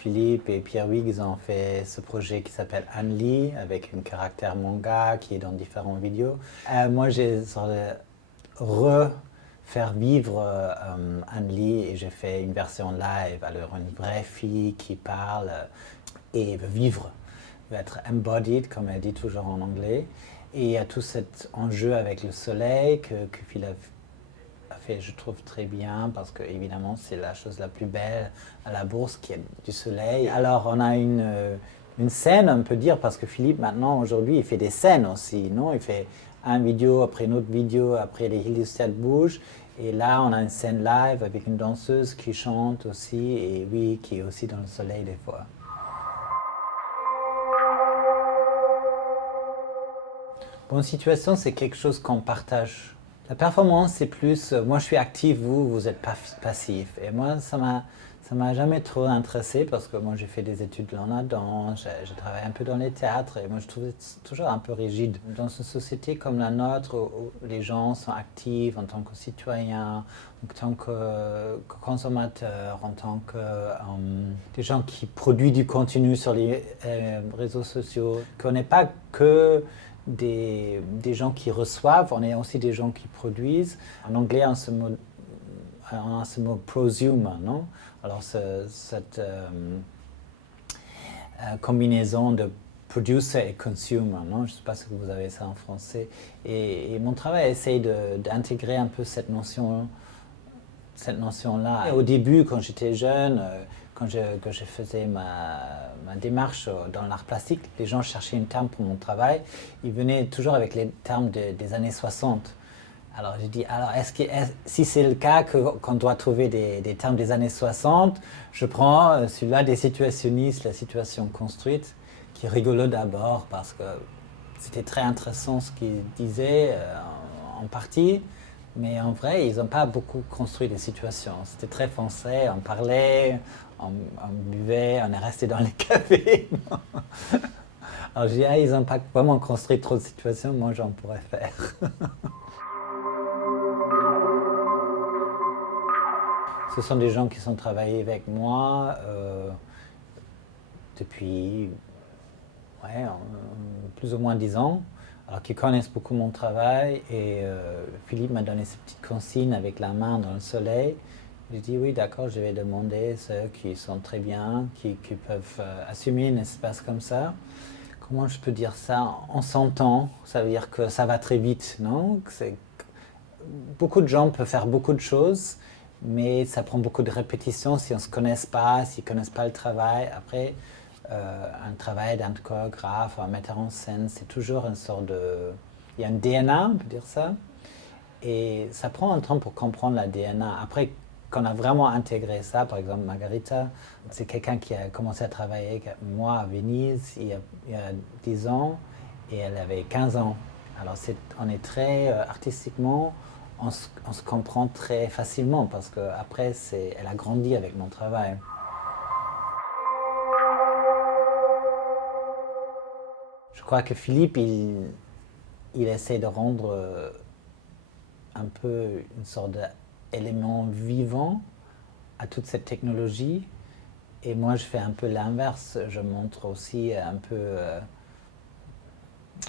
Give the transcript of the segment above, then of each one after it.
Philippe et Pierre-Hugues, ils ont fait ce projet qui s'appelle Anli, avec un caractère manga qui est dans différentes vidéos. Moi, j'ai refaire vivre Anli et j'ai fait une version live. Alors, une vraie fille qui parle et veut vivre, veut être embodied, comme elle dit toujours en anglais. Et il y a tout cet enjeu avec le soleil que Philippe a fait, je trouve, très bien, parce que évidemment c'est la chose la plus belle à la bourse qui est du soleil. Alors on a une scène, on peut dire, parce que Philippe maintenant aujourd'hui il fait des scènes aussi, non? Il fait une vidéo après une autre vidéo, après les illustrations bougent. Et là on a une scène live avec une danseuse qui chante aussi, et oui, qui est aussi dans le soleil des fois. Bonne situation, c'est quelque chose qu'on partage. La performance, c'est plus, moi je suis actif, vous êtes passif. Et moi, ça m'a jamais trop intéressé parce que moi j'ai fait des études là-dedans, j'ai travaillé un peu dans les théâtres et moi je trouvais toujours un peu rigide. Dans une société comme la nôtre où les gens sont actifs en tant que citoyens, en tant que consommateurs, en tant que des gens qui produisent du contenu sur les réseaux sociaux, qu'on n'est pas que des gens qui reçoivent, on est aussi des gens qui produisent. En anglais, on a ce mot prosumer, non? Alors, cette combinaison de producer et consumer, non? Je ne sais pas si vous avez ça en français. Et mon travail essaye d'intégrer un peu cette notion-là. Et au début, quand j'étais jeune, quand je faisais ma démarche dans l'art plastique, les gens cherchaient un terme pour mon travail. Ils venaient toujours avec les termes des années 60. Alors j'ai dit, alors si c'est le cas qu'on doit trouver des termes des années 60, je prends celui-là des situationnistes, la situation construite, qui est rigolo d'abord parce que c'était très intéressant ce qu'ils disaient en partie. Mais en vrai, ils n'ont pas beaucoup construit des situations. C'était très français, on parlait, on buvait, on est resté dans les cafés. Alors je dis, ah, ils n'ont pas vraiment construit trop de situations, moi j'en pourrais faire. Ce sont des gens qui sont travaillés avec moi depuis plus ou moins 10 ans. Alors qui connaissent beaucoup mon travail et Philippe m'a donné ces petites consignes avec la main dans le soleil. J'ai dit oui d'accord, je vais demander ceux qui sont très bien, qui peuvent assumer un espace comme ça. Comment je peux dire ça? On s'entend, ça veut dire que ça va très vite, non? Beaucoup de gens peuvent faire beaucoup de choses, mais ça prend beaucoup de répétitions si on ne se connaisse pas, s'ils ne connaissent pas le travail. Après, un travail d'un chorégraphe ou un metteur en scène, c'est toujours une sorte de... Il y a un DNA, on peut dire ça. Et ça prend un temps pour comprendre la DNA. Après, quand on a vraiment intégré ça, par exemple, Margarita, c'est quelqu'un qui a commencé à travailler avec moi à Venise il y a 10 ans et elle avait 15 ans. Alors on est très artistiquement, on se comprend très facilement parce qu'après, elle a grandi avec mon travail. Je crois que Philippe, il essaie de rendre un peu une sorte d'élément vivant à toute cette technologie. Et moi, je fais un peu l'inverse. Je montre aussi un peu,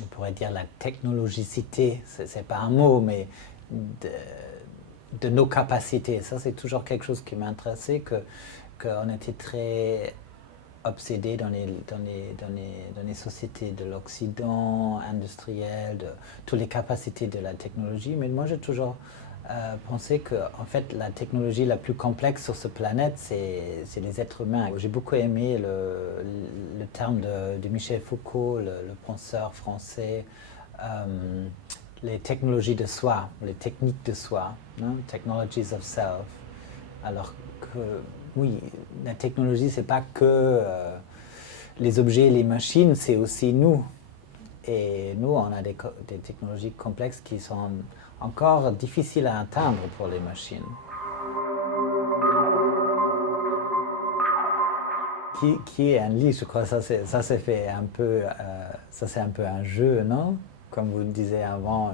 on pourrait dire, la technologicité. C'est pas un mot, mais de nos capacités. Ça, c'est toujours quelque chose qui m'a intéressé, qu'on était très obsédé dans les sociétés de l'Occident, industriel, de toutes les capacités de la technologie. Mais moi, j'ai toujours pensé que, en fait, la technologie la plus complexe sur cette planète, c'est les êtres humains. J'ai beaucoup aimé le terme de Michel Foucault, le penseur français, les technologies de soi, les techniques de soi, hein, technologies of self. Alors que oui, la technologie, c'est pas que les objets, les machines, c'est aussi nous. Et nous, on a des technologies complexes qui sont encore difficiles à atteindre pour les machines. Qui est un lit, je crois, ça c'est fait un peu, ça c'est un peu un jeu, non? comme vous le disiez avant,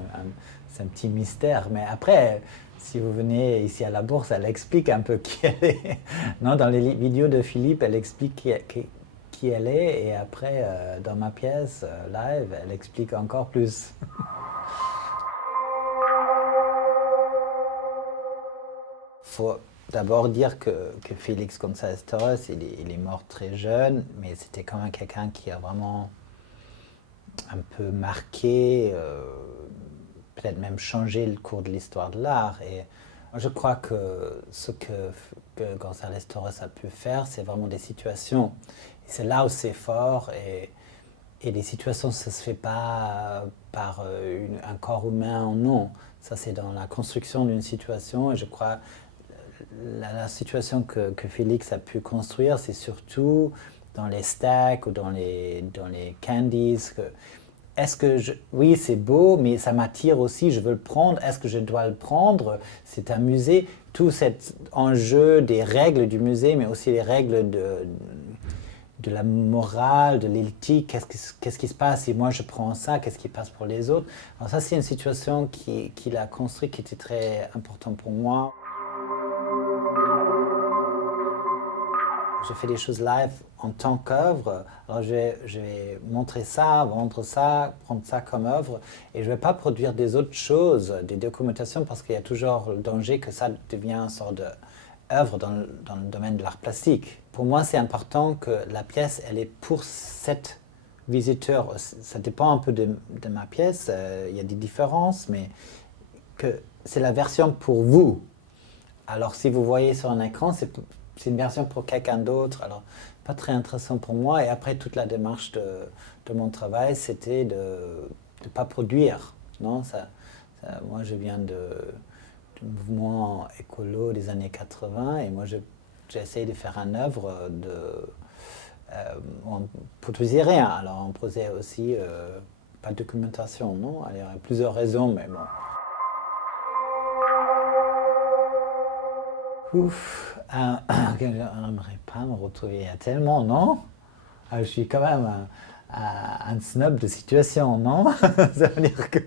c'est un petit mystère. Mais après, si vous venez ici à la bourse, elle explique un peu qui elle est. Non, dans les vidéos de Philippe, elle explique qui elle est. Et après, dans ma pièce live, elle explique encore plus. Faut d'abord dire que Félix González Torres, il est mort très jeune, mais c'était quand même quelqu'un qui a vraiment un peu marqué, peut-être même changé le cours de l'histoire de l'art. Et je crois que ce que González Torres a pu faire, c'est vraiment des situations. Et c'est là où c'est fort. Et les situations, ça ne se fait pas par un corps humain, non. Ça, c'est dans la construction d'une situation. Et je crois la situation que Félix a pu construire, c'est surtout dans les stacks ou dans les candies. Oui, c'est beau, mais ça m'attire aussi, je veux le prendre. Est-ce que je dois le prendre? C'est un musée. Tout cet enjeu des règles du musée, mais aussi les règles de la morale, de l'éthique, qu'est-ce qui se passe si moi je prends ça, qu'est-ce qui passe pour les autres. Alors ça, c'est une situation qu'il a construite qui était très importante pour moi. Je fais des choses live en tant qu'œuvre. Alors je vais montrer ça, vendre ça, prendre ça comme œuvre. Et je ne vais pas produire des autres choses, des documentations, parce qu'il y a toujours le danger que ça devienne une sorte d'œuvre dans le domaine de l'art plastique. Pour moi, c'est important que la pièce, elle est pour cet visiteur. Ça dépend un peu de ma pièce. Il y a des différences, mais que c'est la version pour vous. Alors si vous voyez sur un écran, c'est une version pour quelqu'un d'autre, alors pas très intéressant pour moi. Et après, toute la démarche de mon travail, c'était de ne pas produire. Non, moi, je viens du mouvement écolo des années 80 et moi, j'ai essayé de faire une œuvre on ne produisait rien. Alors, on produisait aussi pas de documentation, non? Alors, il y a plusieurs raisons, mais bon. Ouf, j'aimerais pas me retrouver. Il y a tellement, non? Je suis quand même un snob de situation, non? Ça veut dire qu'il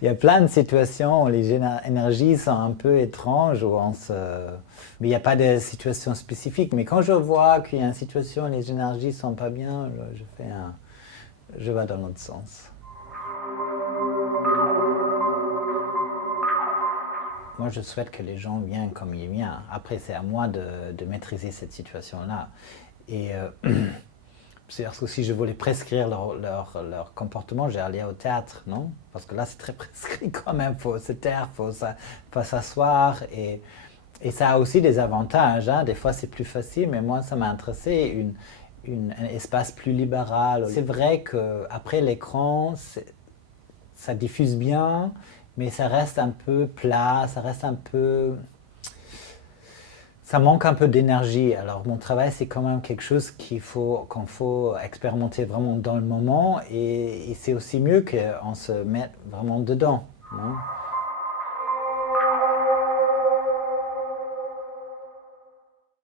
y a plein de situations où les énergies sont un peu étranges, mais il n'y a pas de situation spécifique. Mais quand je vois qu'il y a une situation où les énergies sont pas bien, je vais dans l'autre sens. Moi, je souhaite que les gens viennent comme ils viennent. Après, c'est à moi de maîtriser cette situation-là. Et c'est parce que si je voulais prescrire leur comportement, j'allais au théâtre, non? Parce que là, c'est très prescrit quand même. Il faut se taire, il faut s'asseoir. Et ça a aussi des avantages. Hein. Des fois, c'est plus facile, mais moi, ça m'a intéressé un espace plus libéral. C'est vrai qu'après l'écran, ça diffuse bien, mais ça reste un peu plat, ça manque un peu d'énergie. Alors mon travail, c'est quand même quelque chose qu'il faut expérimenter vraiment dans le moment, et c'est aussi mieux qu'on se mette vraiment dedans. Non?